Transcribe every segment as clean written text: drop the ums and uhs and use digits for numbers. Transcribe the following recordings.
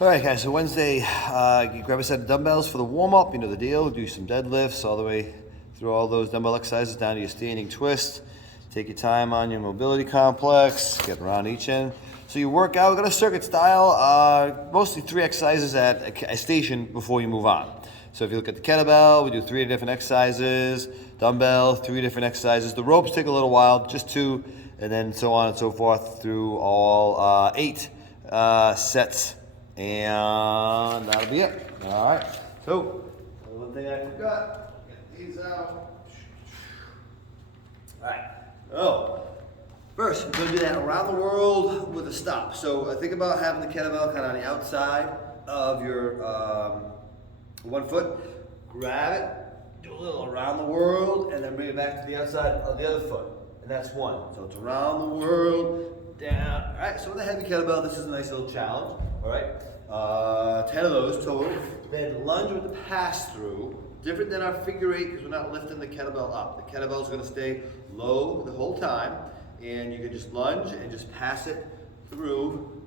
All right, guys, so Wednesday, you grab a set of dumbbells for the warm-up. You know the deal. Do some deadlifts all the way through all those dumbbell exercises down to your standing twist. Take your time on your mobility complex, get around each end. So you work out, we're gonna circuit style, mostly 3 exercises at a station before you move on. So if you look at the kettlebell, we do 3 different exercises, dumbbell, 3 different exercises. The ropes take a little while, just 2, and then so on and so forth through all 8 sets. And that'll be it. All right. So, one thing I forgot, get these out. All right. Oh, first, we're going to do that around the world with a stop. So, think about having the kettlebell kind of on the outside of your one foot. Grab it, do a little around the world, and then bring it back to the outside of the other foot. And that's 1. So, it's around the world, down. All right. So, with a heavy kettlebell, this is a nice little challenge. All right. 10 of those total. Then lunge with the pass through. Different than our figure 8 because we're not lifting the kettlebell up. The kettlebell is going to stay low the whole time, and you can just lunge and just pass it through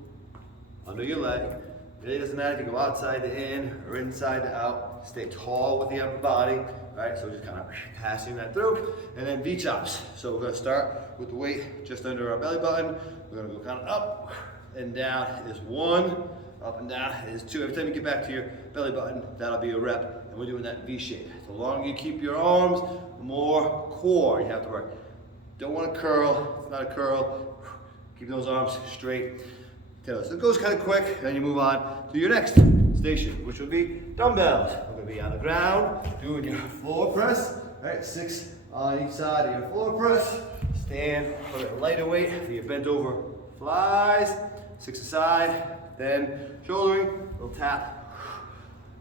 under your leg. It really doesn't matter if you go outside to in or inside to out. Stay tall with the upper body. All right, so just kind of passing that through, and then V chops. So we're going to start with the weight just under our belly button. We're going to go kind of up and down is 1. Up and down is 2. Every time you get back to your belly button, that'll be a rep. And we're doing that V shape. The longer you keep your arms, the more core you have to work. Don't want to curl. It's not a curl. Keep those arms straight. So it goes kind of quick, and then you move on to your next station, which will be dumbbells. We're going to be on the ground, doing your floor press. All right, 6 on each side of your floor press. Stand for a lighter weight for your bent over flies. 6 aside. Then shouldering, little tap.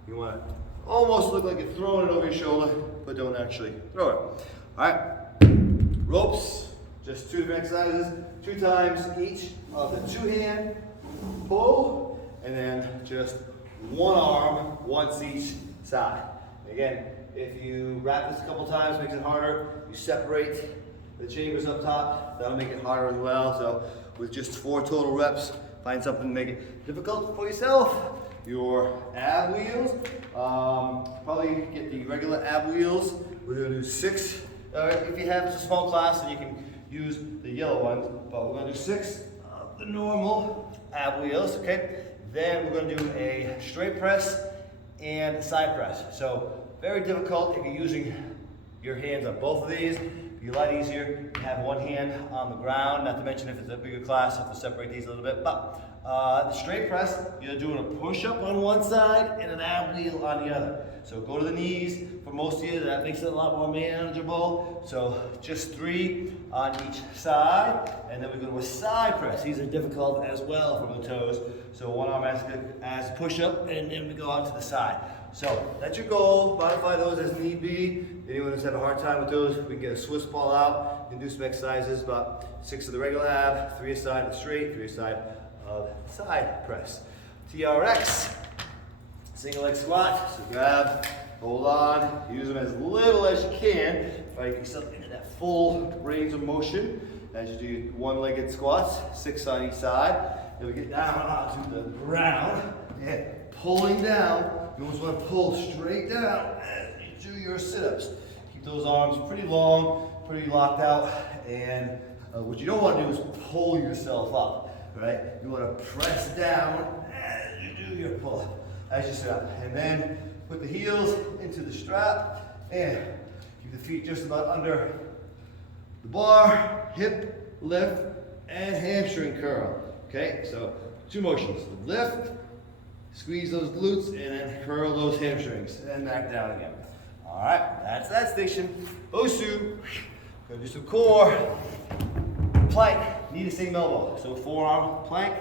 You want to almost look like you're throwing it over your shoulder, but don't actually throw it. All right, ropes, just 2 different exercises, 2 times each of the 2-hand pull, and then just 1 arm once each side. Again, if you wrap this a couple times, makes it harder. You separate the chambers up top, that'll make it harder as well. So with just 4 total reps, find something to make it difficult for yourself. Your ab wheels, probably get the regular ab wheels. We're gonna do 6. If you have a small class, then you can use the yellow ones, but we're gonna do 6 of the normal ab wheels, okay? Then we're gonna do a straight press and a side press. So very difficult if you're using your hands on both of these. It'd be a lot easier to have 1 hand on the ground, not to mention if it's a bigger class, you have to separate these a little bit. But the straight press, you're doing a push-up on one side and an ab wheel on the other. So go to the knees for most of you, that makes it a lot more manageable. So just 3 on each side, and then we go to a side press. These are difficult as well from the toes. So 1 arm as push-up, and then we go out to the side. So that's your goal. Modify those as need be. Anyone who's having a hard time with those, we can get a Swiss ball out and do some exercises. But 6 of the regular ab, 3 aside of the straight, 3 aside of side press. TRX, single leg squat. So grab, hold on, use them as little as you can. Try to get yourself into that full range of motion as you do 1-legged squats, 6 on each side. Then we get down onto the ground and pulling down. You always want to pull straight down as you do your sit-ups. Keep those arms pretty long, pretty locked out, and what you don't want to do is pull yourself up, right? You want to press down as you do your pull, as you sit up. And then put the heels into the strap and keep the feet just about under the bar, hip lift, and hamstring curl. Okay, so 2 motions, lift, squeeze those glutes, and then curl those hamstrings, and back down again. All right, that's that station. Bosu, gonna do some core. Plank, knee to same elbow. So forearm plank,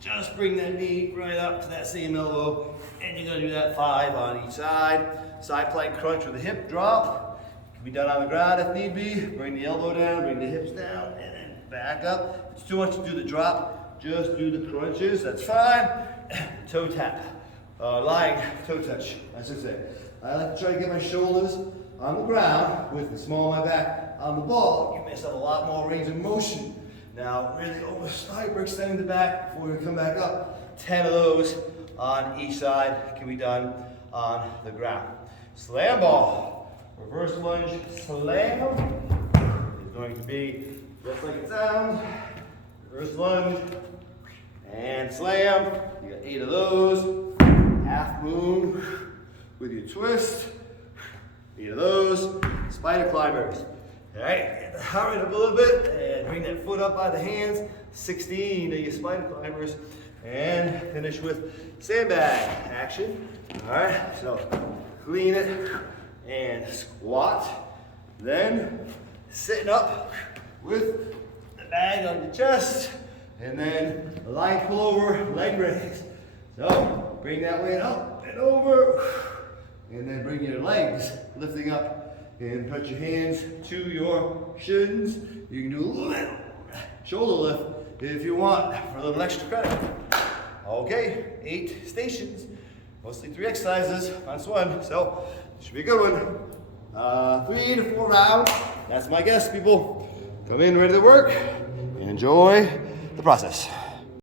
just bring that knee right up to that same elbow, and you're gonna do that 5 on each side. Side plank crunch with a hip drop. Can be done on the ground if need be. Bring the elbow down, bring the hips down, and then back up. If it's too much to do the drop, just do the crunches, that's fine. Toe tap, lying toe touch, I should say. I like to try to get my shoulders on the ground with the small of my back on the ball. You miss out a lot more range of motion. Now, really hyperextending the back before we come back up. 10 of those on each side can be done on the ground. Slam ball. Reverse lunge, slam. Is going to be just like it sounds. Reverse lunge and slam. You got 8 of those. Half moon with your twist. 8 of those. Spider climbers. All right, get the heart rate up a little bit and bring that foot up by the hands. 16 of your spider climbers. And finish with sandbag action. All right, so clean it and squat. Then sitting up with the bag on your chest. And then line pull over, leg raise. So bring that weight up and over. And then bring your legs lifting up and put your hands to your shins. You can do a little shoulder lift if you want for a little extra credit. Okay, 8 stations, mostly 3 exercises, minus 1, so should be a good one. 3 to 4 rounds. That's my guess, people. Come in ready to work and enjoy the process.